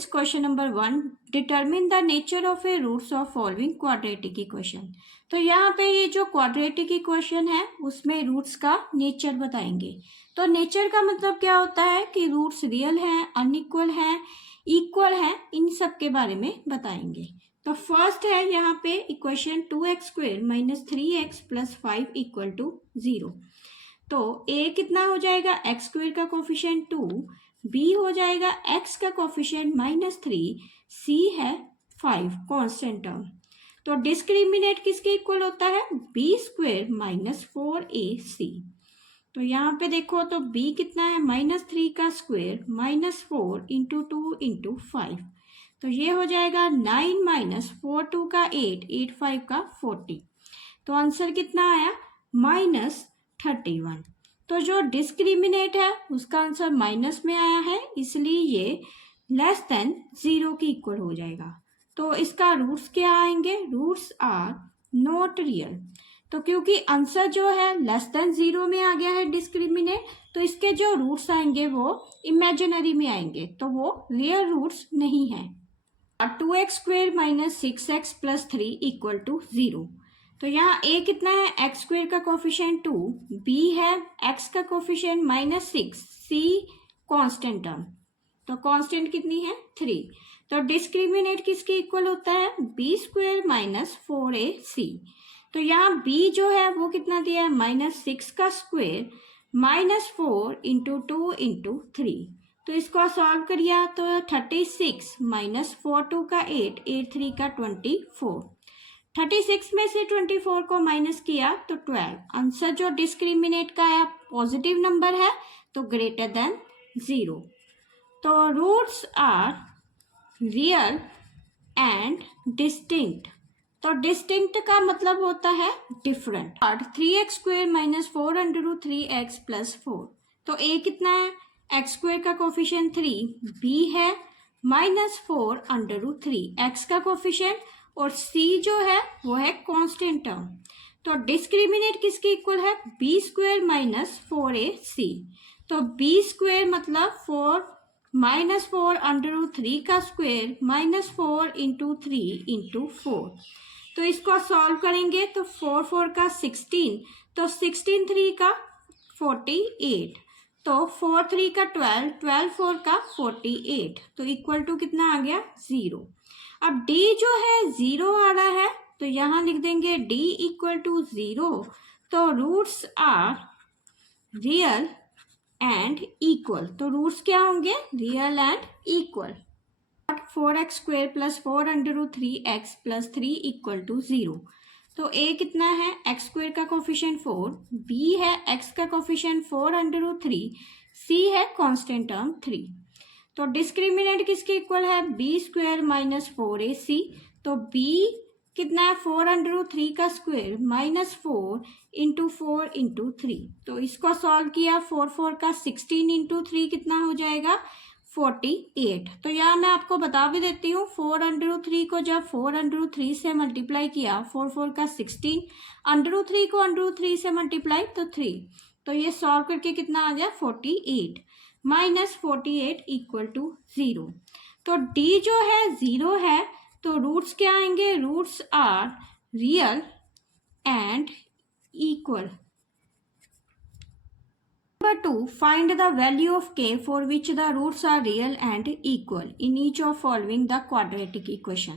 Students, question number 1, determine the nature of a roots of following quadratic equation. तो यहाँ पे ये जो क्वाड्रेटिक इक्वेशन है उसमें रूट्स का नेचर बताएंगे। तो नेचर का मतलब क्या होता है कि रूट्स रियल हैं, अनइक्वल हैं, इक्वल हैं, इन सब के बारे में बताएंगे। तो फर्स्ट है यहाँ पे इक्वेशन 2x² - 3x + 5 = 0। तो a कितना हो जाएगा, x² का कोफिशिएंट 2, b हो जाएगा x का कोफिशिएंट -3, c है 5 कांस्टेंट टर्म। तो डिस्क्रिमिनेट किसके इक्वल होता है, b² - 4ac। तो यहाँ पे देखो तो b कितना है, -3 का स्क्वायर -4 × 2 × 5। तो ये हो जाएगा 9 - 4 2 का 8, 8 5 का 40। तो आंसर कितना आया, -31। तो जो डिस्क्रिमिनेट है उसका आंसर माइनस में आया है, इसलिए ये लेस देन 0 के इक्वल हो जाएगा। तो इसका रूट्स क्या आएंगे, रूट्स आर नॉट रियल। तो क्योंकि आंसर जो है लेस देन 0 में आ गया है डिस्क्रिमिनेट, तो इसके जो रूट्स आएंगे वो इमेजिनरी में आएंगे, तो वो रियल रूट्स नहीं है। 2x² - 6x + 3 = 0। तो यहाँ a कितना है, x² का कोफिशिएंट 2, b है x का कोफिशिएंट -6, c कांस्टेंट टर्म। तो कांस्टेंट कितनी है, 3। तो डिस्क्रिमिनेट किसके इक्वल होता है, b² - 4ac। तो यहाँ b जो है वो कितना दिया है, -6 का स्क्वायर -4 × 2 × 3। तो इसको सॉल्व करिए तो 36 - 4 2 का 8, 8 3 का 24। 36 में से 24 को माइनस किया तो 12। आंसर जो डिस्क्रिमिनेट का है पॉजिटिव नंबर है, तो ग्रेटर देन 0। तो roots are real and distinct. तो डिस्टिंक्ट का मतलब होता है डिफरेंट। 3x² - 4√3x + 4। तो a कितना है, x² का कोफिशिएंट 3, b है -4√3 x का कोफिशिएंट, और c जो है वो है कांस्टेंट टर्म। तो डिस्क्रिमिनेट किसके इक्वल है, b² - 4ac। तो b² मतलब 4 -4√3 का स्क्वायर -4 × 3 × 4। तो इसको सॉल्व करेंगे तो 4 4 का 16, तो 16 3 का 48, तो 4 3 का 12, 12 4 का 48। तो इक्वल टू कितना आ गया, 0। अब d जो है 0 आ रहा है, तो यहाँ लिख देंगे d = 0। तो roots are real and equal. तो रूट्स क्या होंगे, real and equal. 4x² + 4√3x + 3 = 0। तो a कितना है, x² का कोफिशिएंट 4, b है x का कोफिशिएंट 4√3, c है कांस्टेंट टर्म 3। तो डिस्क्रिमिनेंट किसके इक्वल है, b² - 4ac। तो b कितना है, 4√3 का स्क्वायर -4 × 4 × 3। तो इसको सॉल्व किया, 4 4 का 16 × 3 कितना हो जाएगा, 48। तो यहाँ मैं आपको बता भी देती हूँ, 4√3 को जब 4√3 से मल्टीप्लाई किया, 4 4 का 16, √3 को √3 से मल्टीप्लाई तो 3। तो ये सॉल्व करके कितना आ गया, 48 -48 = 0। तो d जो है 0 है, तो रूट्स क्या आएंगे, roots are real and equal. Number 2, find the value of k for which the roots are real and equal in each of following the quadratic equation।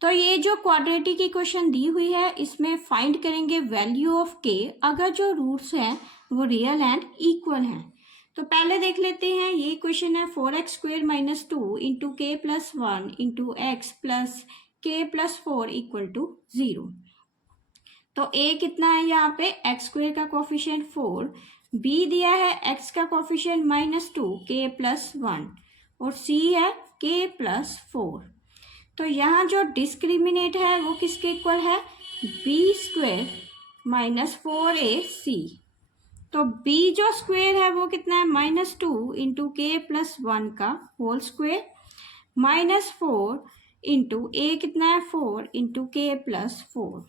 तो ये जो क्वाड्रेटिक इक्वेशन दी हुई है इसमें फाइंड करेंगे वैल्यू ऑफ के, अगर जो रूट्स हैं वो रियल एंड इक्वल हैं। तो पहले देख लेते हैं, ये इक्वेशन है 4x² - 2 × k + 1 × x + k + 4 = 0। तो a कितना है यहाँ पे, x² का कोफिशिएंट 4, b दिया है x का कोफिशिएंट -2 k + 1, और c है k + 4। तो यहाँ जो डिस्क्रिमिनेट है वो किसके इक्वल है, b² - 4ac। तो b जो स्क्वायर है वो कितना है, -2 × k + 1 का होल स्क्वायर -4 × a कितना है, 4 × k + 4।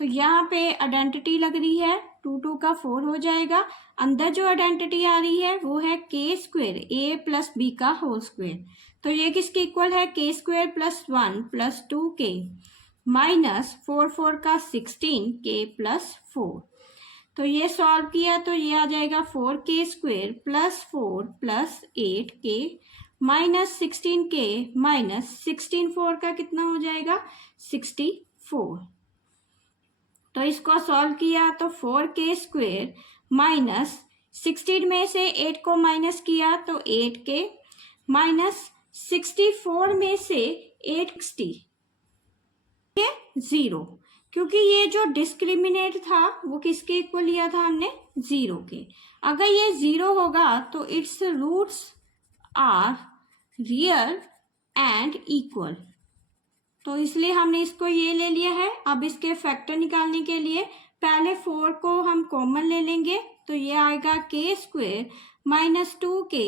तो यहाँ पे आइडेंटिटी लग रही है, 2 का 4 हो जाएगा। अंदर जो आइडेंटिटी आ रही है वो है के स्क्वेयर ए प्लस बी का होल स्क्वेयर। तो ये किसके इक्वल है, के square plus 1 plus 2k minus 4 का 16 के प्लस 4। तो ये सॉल्व किया तो ये आ जाएगा 4k square plus 4 plus 8k minus 16k minus 16 4 का कितना हो जाएगा 64। तो इसको सॉल्व किया तो 4k स्क्वेयर माइनस 16 में से 8 को माइनस किया तो 8k माइनस 64 में से 860 0, क्योंकि ये जो डिस्क्रिमिनेट था वो किसके इक्वल लिया था हमने, 0 के। अगर ये 0 होगा तो its roots are real and equal, तो इसलिए हमने इसको ये ले लिया है। अब इसके फैक्टर निकालने के लिए पहले 4 को हम कॉमन ले लेंगे, तो ये आएगा के स्क्वेयर माइनस 2k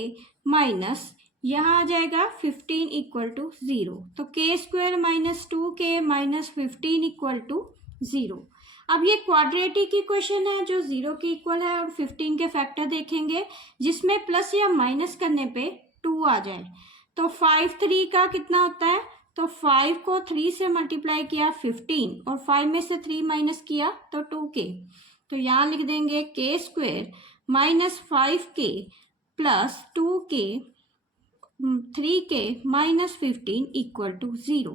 माइनस यहाँ आ जाएगा 15 इक्वल टू 0। तो k square minus 2k minus 15 equal to 0। अब ये क्वाड्रेटिक इक्वेशन है जो 0 के इक्वल है, और 15 के फैक्टर देखेंगे जिसमें प्लस या माइनस करने पे 2 आ जाए। तो 5 3 का कितना होता है, तो 5 को 3 से मल्टीप्लाई किया 15 और 5 में से 3 माइनस किया तो 2k। तो यहाँ लिख देंगे k square minus 5k plus 2k 3k minus 15 equal to 0।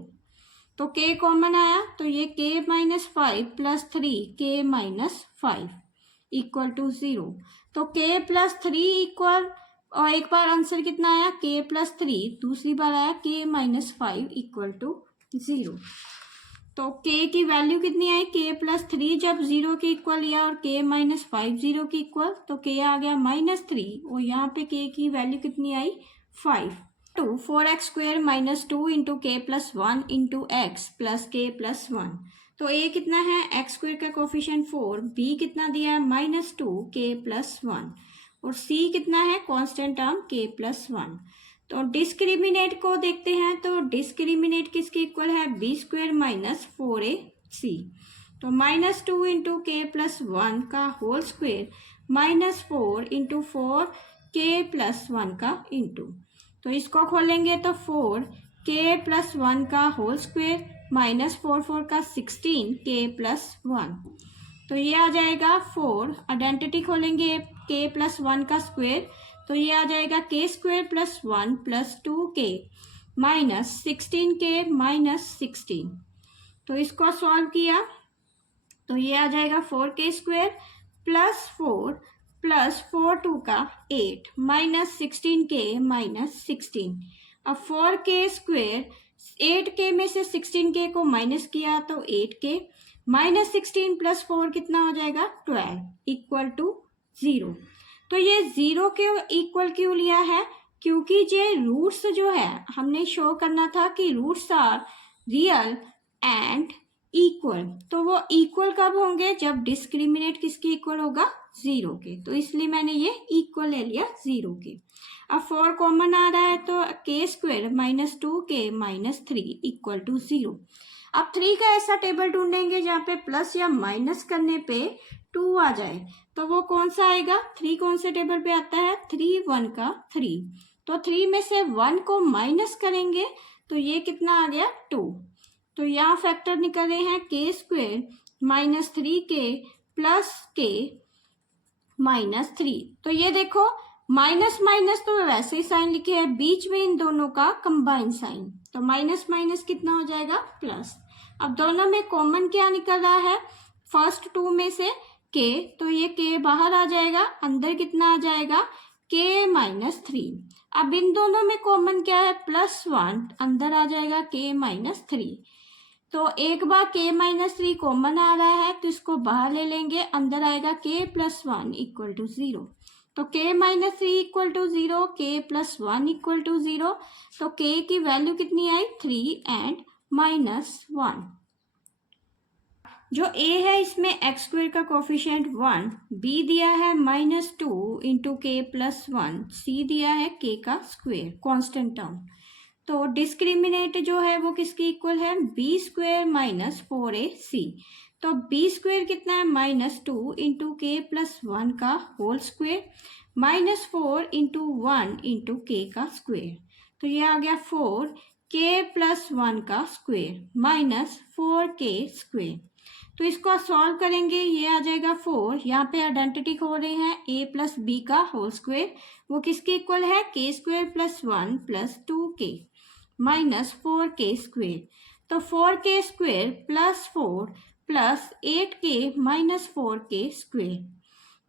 तो k कॉमन आया तो ये k minus 5 plus 3k minus 5 equal to 0। तो k प्लस 3 इक्वल, और एक बार आंसर कितना आया k प्लस 3, दूसरी बार आया k माइनस 5 इक्वल टू 0। तो k की वैल्यू कितनी आई, k प्लस 3 जब 0 के इक्वल लिया और k माइनस 5 0 के इक्वल, तो k आ गया माइनस 3 और यहाँ पे k की वैल्यू कितनी आई 5 two 4x square minus 2 into k plus 1 into x plus k plus 1। तो a कितना है x स्क्वेयर का कोफिशिएंट 4, b कितना दिया है माइनस 2 के प्लस 1 और c कितना है कांस्टेंट टर्म k प्लस 1। तो डिस्क्रिमिनेट को देखते हैं, तो डिस्क्रिमिनेट किसके इक्वल है, बी स्क्वेयर माइनस 4ac। तो माइनस 2 इंटू के प्लस 1 का होल स्क्वेयर माइनस 4 इंटू 4 के प्लस 1 का इंटू। तो इसको खोलेंगे तो 4 के प्लस 1 का होल स्क्वेयर माइनस 4 का 16 के प्लस 1। तो ये आ जाएगा 4, आइडेंटिटी खोलेंगे के प्लस 1 का स्क्वेयर, तो ये आ जाएगा के square plus 1 plus 2k minus 16k minus 16। तो इसको सॉल्व किया तो ये आ जाएगा 4k स्क्वेयर प्लस 4 प्लस 4 2 का 8 माइनस 16k माइनस 16। अब 4k स्क्वेयर 8k में से 16k को माइनस किया तो 8k माइनस 16 प्लस 4 कितना हो जाएगा 12 इक्वल टू 0। तो ये 0 के इक्वल क्यों लिया है, क्योंकि ये रूट्स जो है हमने शो करना था कि roots are real and equal. तो वो इक्वल कब होंगे, जब डिस्क्रिमिनेट किसके इक्वल होगा 0 के। तो इसलिए मैंने ये इक्वल ले लिया 0 के। अब 4 कॉमन आ रहा है तो k square minus 2k minus 3 equal to 0। अब 3 का ऐसा टेबल ढूंढेंगे जहाँ पे प्लस या माइनस करने पे 2 आ जाए, तो वो कौन सा आएगा, 3 कौन से टेबल पे आता है 3 1 का 3। तो 3 में से 1 को माइनस करेंगे तो ये कितना आ गया 2। तो यहाँ फैक्टर निकल रहे हैं के square minus 3k plus k minus 3। तो ये देखो माइनस माइनस तो वैसे ही साइन लिखे हैं, बीच में इन दोनों का कंबाइन साइन, तो माइनस माइनस कितना हो जाएगा प्लस। अब दोनों में कॉमन क्या निकल रहा है, फर्स्ट 2 में से k, तो ये k बाहर आ जाएगा, अंदर कितना आ जाएगा k माइनस 3। अब इन दोनों में कॉमन क्या है प्लस 1, अंदर आ जाएगा k माइनस 3। तो एक बार k माइनस 3 कॉमन आ रहा है तो इसको बाहर ले लेंगे, अंदर आएगा k प्लस 1 इक्वल टू 0। तो k minus 3 equal to 0, k plus 1 equal to 0। तो k की वैल्यू कितनी आई 3 एंड माइनस 1। जो a है इसमें x स्क्वेयर का कोफिशिएंट 1, b दिया है minus 2 into k plus 1, c दिया है k का स्क्वेयर कांस्टेंट टर्म। तो डिस्क्रिमिनेट जो है वो किसके इक्वल है, बी स्क्वेयर माइनस 4ac। तो बी स्क्वेयर कितना है -2 इंटू के प्लस 1 का होल स्क्वेयर -4 इंटू 1 इंटू के का स्क्वेयर। तो ये आ गया 4 के प्लस 1 का स्क्वेयर -4 के स्क्वेयर। तो इसको सॉल्व करेंगे, ये आ जाएगा 4। यहाँ पे आइडेंटिटी हो रहे हैं a प्लस बी का होल स्क्वेयर, वो किसके इक्वल है के स्क्वेयर प्लस 1 प्लस 2k -4 के स्क्वेयर। तो 4 के स्क्वेयर प्लस 4 प्लस 8k -4 के स्क्वेयर।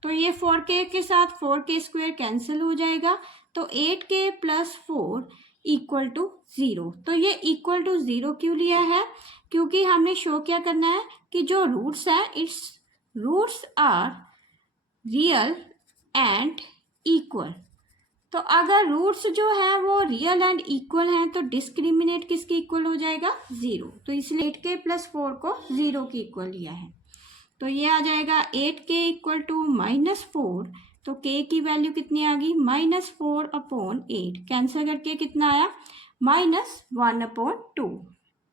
तो ये 4k के साथ 4k स्क्वेयर कैंसिल हो जाएगा, तो 8k प्लस 4 इक्वल टू 0। तो ये इक्वल टू 0 क्यों लिया है? क्योंकि हमने शो क्या करना है कि जो रूट्स है its roots are real and equal. तो अगर रूट्स जो है वो रियल एंड इक्वल हैं तो डिस्क्रिमिनेट किसके इक्वल हो जाएगा? 0। तो इसलिए 8k प्लस 4 को 0 के इक्वल लिया है। तो ये आ जाएगा 8k इक्वल टू -4। तो k की वैल्यू कितनी आ गई? -4/8। कैंसिल करके कितना आया? -1/2।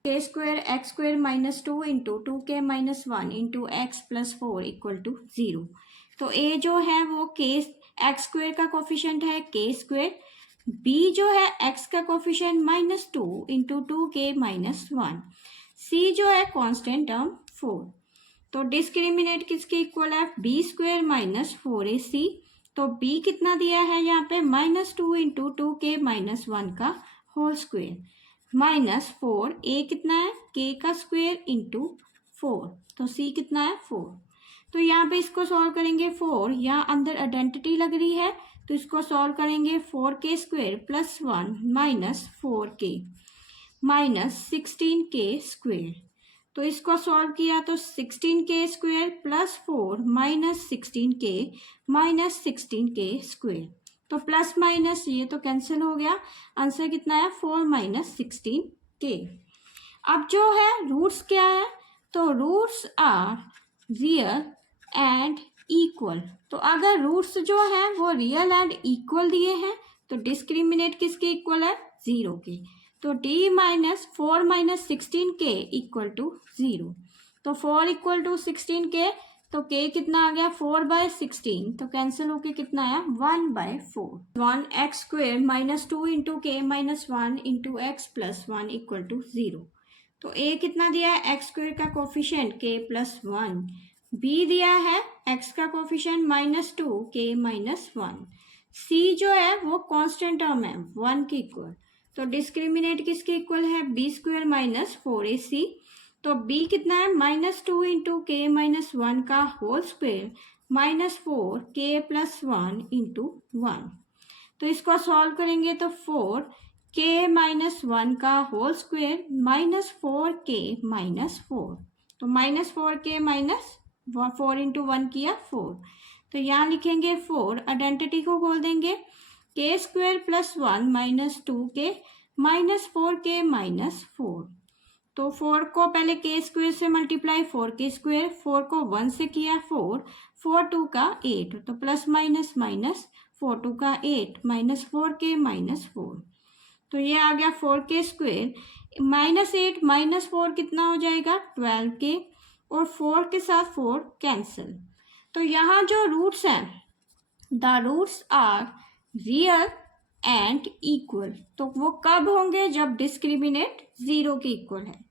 k square x square -2 into 2k -1 into x plus 4 equal to 0। तो a जो है वो k एक्स स्क्वेयर का कोफिशिएंट है k स्क्वेयर, b जो है x का कोफिशिएंट -2 इंटू 2k -1, c जो है कांस्टेंट टर्म 4। तो डिस्क्रिमिनेट किसके इक्वल है? B square -4ac। तो b कितना दिया है यहाँ पे? -2 इंटू 2k -1 का होल स्क्वेयर -4। a कितना है? k का स्क्वेयर इंटू 4। तो c कितना है? 4। तो यहाँ पे इसको सॉल्व करेंगे 4, यहाँ अंदर आइडेंटिटी लग रही है तो इसको सॉल्व करेंगे 4k square plus 1 -4k -16k square. तो इसको सॉल्व किया तो 16k square plus 4 -16k -16k square. तो प्लस माइनस ये तो कैंसिल हो गया, आंसर कितना है? 4 -16k। अब जो है रूट्स क्या है? तो roots are real and equal. तो अगर रूट्स जो है वो रियल एंड इक्वल दिए हैं तो डिस्क्रिमिनेट किसके इक्वल है? 0 के। तो d -4 -16k इक्वल टू 0। तो 4 इक्वल टू 16k, तो k कितना आ गया? 4/16। तो कैंसिल होके कितना आया? 1/4। 1x square -2 into k -1 into x plus 1 equal to 0। तो a कितना दिया है? x स्क्वेयर का कोफिशिएंट k प्लस 1, b दिया है x का कोफिशिएंट -2 k -1, c जो है वो कांस्टेंट टर्म है 1 के इक्वल। तो डिस्क्रिमिनेट किसके इक्वल है? B square -4ac। तो b कितना है? -2 इंटू k -1 का whole square -4k plus 1 into 1। तो इसको सॉल्व करेंगे तो 4k -1 का होल स्क्वेयर -4k -4। तो -4k -4 इंटू 1 किया 4। तो यहाँ लिखेंगे 4, आइडेंटिटी को खोल देंगे k square plus 1 -2k -4k -4। तो 4 को पहले k स्क्वेयर से मल्टीप्लाई 4k स्क्वेयर, 4 को 1 से किया 4, 4 2 का 8। तो प्लस माइनस माइनस 4 2 का 8 -4k -4। तो ये आ गया 4k स्क्वेयर -8 -4 कितना हो जाएगा? 12k, और 4 के साथ 4 कैंसिल। तो यहाँ जो रूट्स हैं the roots are real and equal. तो वो कब होंगे? जब डिस्क्रिमिनेट 0 के इक्वल है।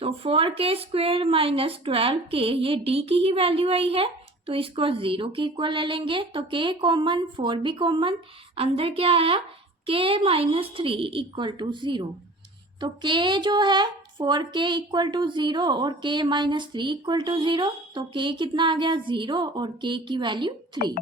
तो 4k स्क्वेयर -12k, ये d की ही वैल्यू आई है तो इसको 0 के इक्वल ले लेंगे। तो k कॉमन, 4 भी कॉमन, अंदर क्या आया? k -3 equal to 0। तो k जो है 4k इक्वल टू 0 और k -3 इक्वल टू 0। तो k कितना आ गया? 0 और k की value 3।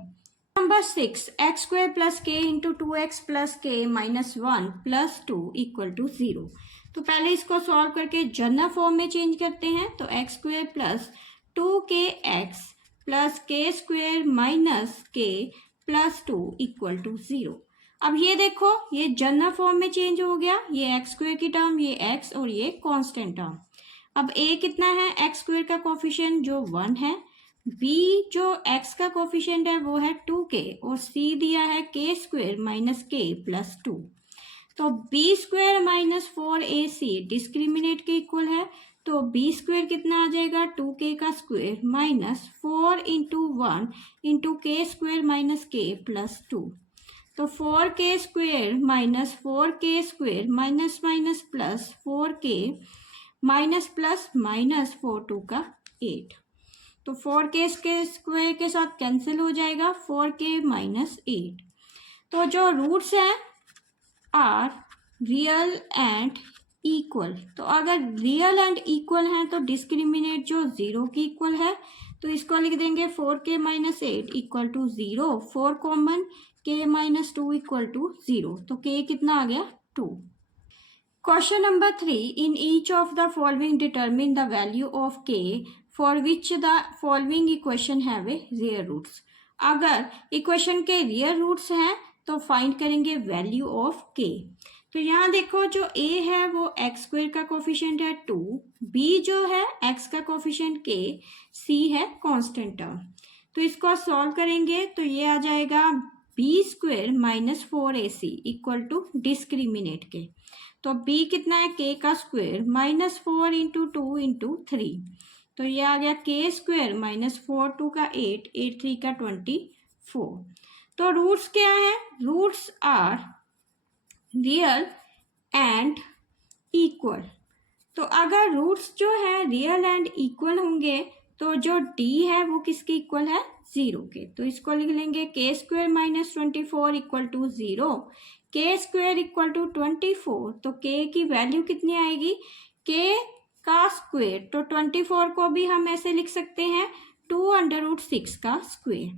Number 6, x square plus k into 2x plus k -1 plus 2 equal to 0। तो पहले इसको सॉल्व करके जनरल फॉर्म में चेंज करते हैं। तो x square plus 2kx plus k square minus k plus 2 equal to 0। अब ये देखो, ये जनरल फॉर्म में चेंज हो गया, ये एक्स स्क्वेयर की टर्म, ये x और ये कांस्टेंट टर्म। अब a कितना है? एक्स स्क्वेयर का कोफिशिएंट जो 1 है, b जो x का कोफिशिएंट है वो है 2k, और c दिया है k square minus k plus 2। तो b square minus 4ac discriminate के इक्वल है, तो बी स्क्वायर कितना आ जाएगा 2k का square minus 4 into 1 into k square minus k plus 2। तो 4k square minus 4k square minus minus plus 4k minus plus minus 4 2 का 8। तो 4k के स्क्वायर के साथ कैंसिल हो जाएगा 4k माइनस 8। तो जो रूट्स हैं आर रियल एंड इक्वल। तो अगर रियल एंड इक्वल हैं तो डिस्क्रिमिनेट जो जीरो की इक्वल है, तो इसको लिख देंगे 4k minus 8 equal to 0, 4 common, k minus 2 equal to 0। तो k कितना आ गया 2। Question number 3. In each of the following determine the value of k for which the following equation have a real roots. अगर equation के real roots हैं तो find करेंगे value of k। तो यहाँ देखो जो a है वो x स्क्वायर का कोफिशिएंट है 2, b जो है x का कोफिशिएंट k, c है कांस्टेंट टर्म। तो इसको सॉल्व करेंगे तो ये आ जाएगा b square minus 4ac equal to discriminate के। तो b कितना है k का स्क्वायर माइनस 4 इंटू 2 इंटू 3। तो ये आ गया k स्क्वायर माइनस 4 2 का 8 8 3 का 24। तो रूट्स क्या है, roots are real and equal. तो अगर रूट्स जो है रियल एंड इक्वल होंगे तो जो d है वो किसके इक्वल है 0 के। तो इसको लिख लेंगे k square minus 24 equal to 0, k square equal to 24। तो k की वैल्यू कितनी आएगी, k का स्क्वायर। तो 24 को भी हम ऐसे लिख सकते हैं 2√6 का स्क्वायर।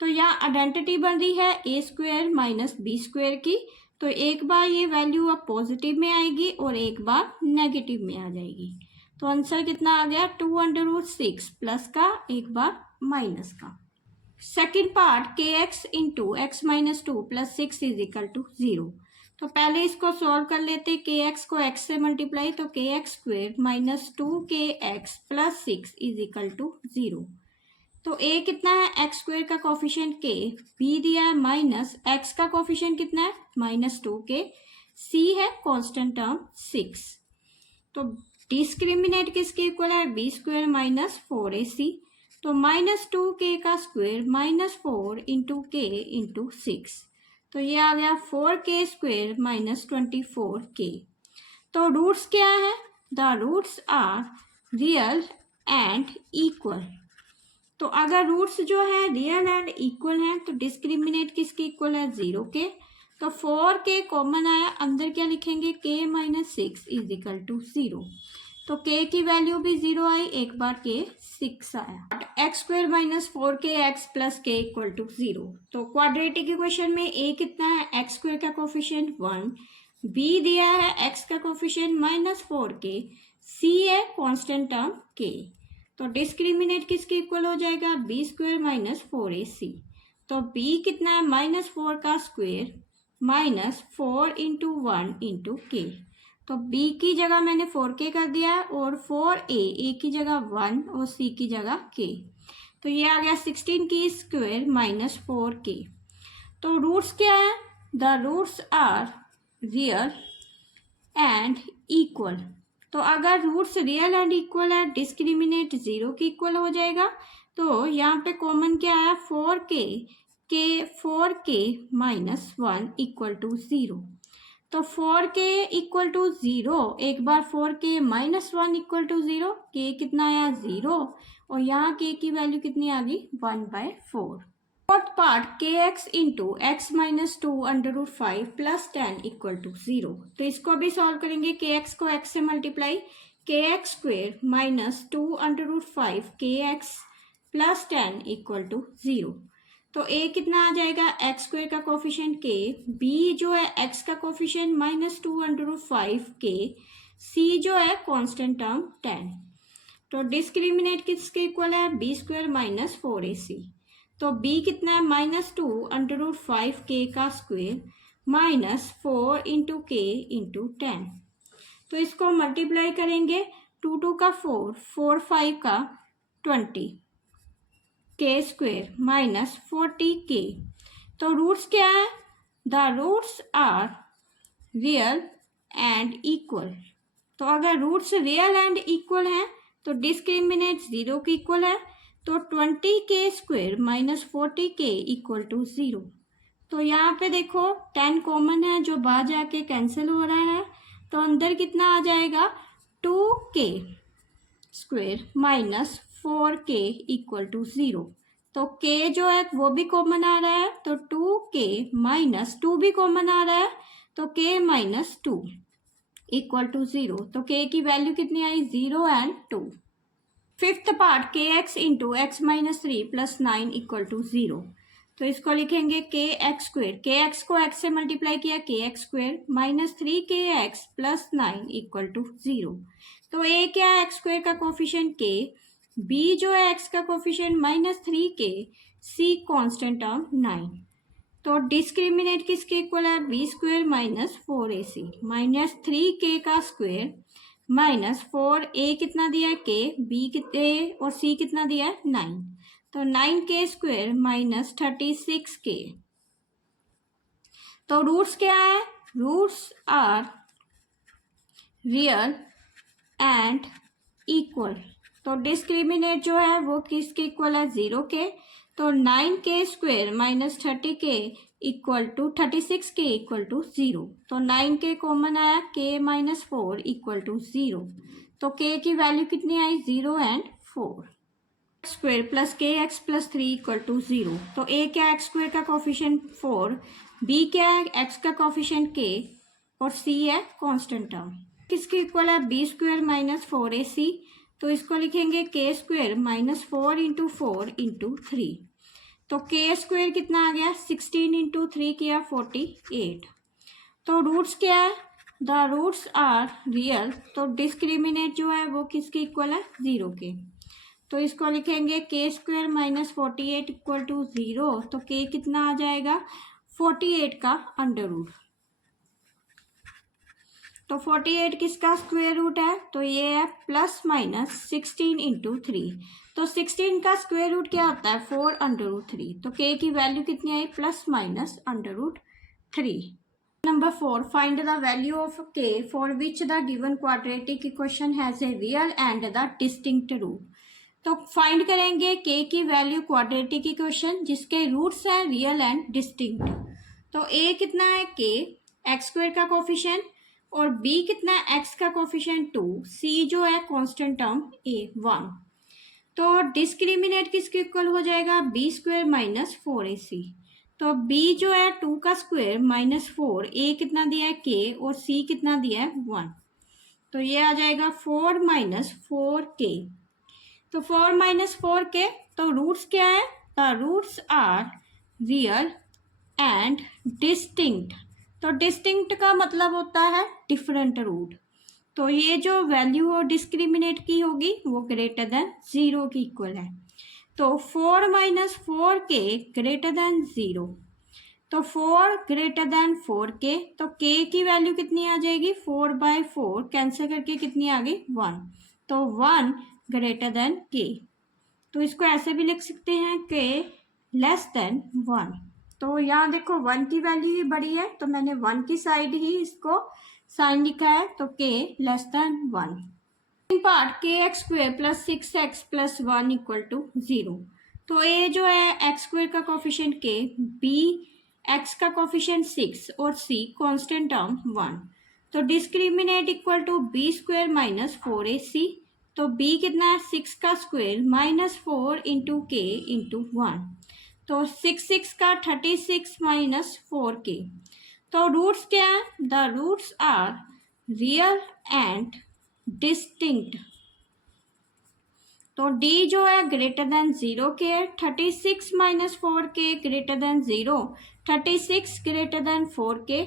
तो यहाँ आइडेंटिटी बन रही है a square minus b square की। तो एक बार ये वैल्यू अब पॉजिटिव में आएगी और एक बार नेगेटिव में आ जाएगी। तो आंसर कितना आ गया 2√6 प्लस का एक बार माइनस का। Second part k x into x minus 2 plus 6 is equal to 0। तो पहले इसको सॉल्व कर लेते, के एक्स को एक्स से मल्टीप्लाई, तो k x square minus 2kx plus 6 is equal to 0। तो a कितना है एक्स स्क्वायर का कोफिशिएंट k, b दिया है माइनस x का कोफिशिएंट कितना है माइनस 2k, c है कांस्टेंट टर्म 6। तो डिस्क्रिमिनेट किसके इक्वल है b स्क्वायर माइनस 4ac। तो माइनस 2k का square minus 4 into k into 6। तो ये आ गया 4k स्क्वायर माइनस 24k। तो रूट्स क्या है, the roots are real and equal. तो अगर रूट्स जो है रियल एंड इक्वल हैं तो डिस्क्रिमिनेट किसके इक्वल है 0 के। तो 4k कॉमन आया, अंदर क्या लिखेंगे k minus 6 is equal to 0। तो k की वैल्यू भी 0 आई, एक बार k 6 आया। X square minus 4k x plus k equal to 0। तो क्वाड्रेटिक इक्वेशन में a कितना है एक्स स्क्वायर का कोफिशिएंट 1, b दिया है x का कोफिशिएंट माइनस 4k, c है कांस्टेंट टर्म k। तो डिस्क्रिमिनेट किसके इक्वल हो जाएगा b स्क्वायर माइनस 4ac। तो b कितना है माइनस 4 का square minus 4 into 1 into k। तो b की जगह मैंने 4k कर दिया है और 4a की जगह 1 और c की जगह k। तो ये आ गया 16 की स्क्वायर माइनस 4k। तो रूट्स क्या है, the roots are real and equal. तो अगर रूट्स रियल एंड इक्वल है डिस्क्रिमिनेट 0 की इक्वल हो जाएगा। तो यहाँ पे कॉमन क्या आया 4k माइनस 1 इक्वल टू 0। तो 4k इक्वल टू 0, एक बार 4k minus 1 equal to 0, k कितना आया 0 और यहाँ k की वैल्यू कितनी आ गई 1/4। Fourth part k x into x minus 2 √5 plus 10 equal to 0। तो इसको भी सॉल्व करेंगे, के एक्स को एक्स से मल्टीप्लाई, के एक्स स्क्वायर माइनस 2 √5 के एक्स प्लस 10 इक्वल टू 0। तो a कितना आ जाएगा एक्स स्क्वायर का कोफिशिएंट k, b जो है x का कोफिशिएंट माइनस 2 √5 k, c जो है कांस्टेंट टर्म 10। तो डिस्क्रिमिनेट किसके इक्वल है b स्क्वायर माइनस 4ac। तो b कितना है माइनस 2 √5 k का square minus 4 into k into 10। तो इसको मल्टीप्लाई करेंगे 2 2 का 4, 4 5 का 20 k स्क्वायर माइनस 40k। तो रूट्स क्या है, the roots are real and equal. तो अगर रूट्स रियल एंड इक्वल हैं तो डिस्क्रिमिनेट 0 के इक्वल है, तो 20k² minus 40k equal to 0। तो यहाँ पे देखो 10 कॉमन है जो बाहर जाके कैंसिल हो रहा है, तो अंदर कितना आ जाएगा 2k² minus 4k equal to 0। तो k जो है वो भी कॉमन आ रहा है, तो 2k माइनस 2 भी कॉमन आ रहा है, तो k माइनस 2 इक्वल टू 0। तो k की वैल्यू कितनी आई 0 and 2। Fifth part kx into x minus 3 plus 9 equal to 0। तो इसको लिखेंगे kx², kx को x से मल्टीप्लाई किया kx² minus 3kx plus 9 equal to 0। तो a क्या है x² का कोफिशिएंट k, b जो है x का कोफिशिएंट minus 3k, c constant term 9। तो डिस्क्रिमिनेट किसके इक्वल है b² minus 4ac minus 3k का स्क्वायर माइनस 4a कितना दिया है k, b कितने और c कितना दिया है 9। तो 9k² माइनस 36k। तो रूट्स क्या है, roots are real and equal. तो डिस्क्रिमिनेट जो है वो किसके इक्वल है 0 के। तो 9k² minus 30k equal to 36k equal to 0। तो 9k कॉमन आया, k माइनस 4 इक्वल टू 0। तो k की वैल्यू कितनी आई 0 and 4। x² plus kx plus 3 equal to 0। तो a क्या है x² का कोफिशिएंट 4, b क्या है x का कोफिशिएंट k और c है कांस्टेंट टर्म। किसके इक्वल है b² माइनस 4ac। तो इसको लिखेंगे k² माइनस 4 इंटू 4 इंटू 3। तो k² कितना आ गया 16 इंटू 3 किया 48। तो रूट्स क्या है, द रूट्स आर रियल। तो डिस्क्रिमिनेट जो है वो किसके इक्वल है 0 के। तो इसको लिखेंगे k² माइनस 48 इक्वल टू 0। तो k कितना आ जाएगा 48 का अंडर रूट। तो 48 किसका स्क्वायर रूट है, तो ये है प्लस माइनस 16 इंटू 3। तो 16 का स्क्वायर रूट क्या होता है 4 अंडर रूट 3। तो k की वैल्यू कितनी आई plus minus under root 3। Number 4, find the value of k for which the given quadratic equation has a real and the distinct root. तो फाइंड करेंगे k की वैल्यू क्वाड्रेटिक इक्वेशन जिसके roots हैं real and distinct. तो a कितना है k, x² का coefficient, और b कितना है x का कोफिशिएंट 2, c जो है कांस्टेंट टर्म a 1। तो डिस्क्रिमिनेट किसके इक्वल हो जाएगा b² माइनस 4ac। तो b जो है 2 का स्क्वायर माइनस 4, a कितना दिया है k और c कितना दिया है 1। तो ये आ जाएगा 4 माइनस 4k। तो 4 माइनस 4k। तो रूट्स क्या है, the roots are real and distinct. तो डिस्टिंक्ट का मतलब होता है डिफरेंट रूट। तो ये जो वैल्यू हो डिस्क्रिमिनेट की होगी वो ग्रेटर देन 0 की इक्वल है। तो 4 माइनस 4k ग्रेटर देन 0। तो 4 ग्रेटर देन 4k। तो k की वैल्यू कितनी आ जाएगी 4/4 कैंसिल करके कितनी आ गई 1। तो 1 ग्रेटर देन k। तो इसको ऐसे भी लिख सकते हैं k लेस देन 1। तो यहाँ देखो 1 की वैल्यू ही बड़ी है तो मैंने 1 की साइड ही इसको साइन लिखा है। तो k less than 1। Part kx² plus 6x plus 1 equal to 0। तो a जो है x² का कोफिशिएंट k, b x का कोफिशिएंट 6 और c कांस्टेंट टर्म 1। तो discriminate equal to b² minus 4ac। तो b कितना है 6 का square minus 4 into k into 1। तो 6 का 36 माइनस 4k। तो रूट्स क्या है, the roots are real and distinct. तो d जो है ग्रेटर देन 0 के है, 36 minus 4k greater than 0, 36 greater than 4k।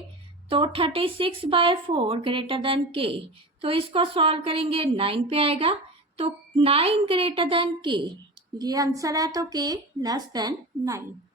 तो 36/4 ग्रेटर देन k। तो इसको सॉल्व करेंगे 9 पे आएगा। तो 9 ग्रेटर देन k, ये आंसर है। तो k लेस देन 9।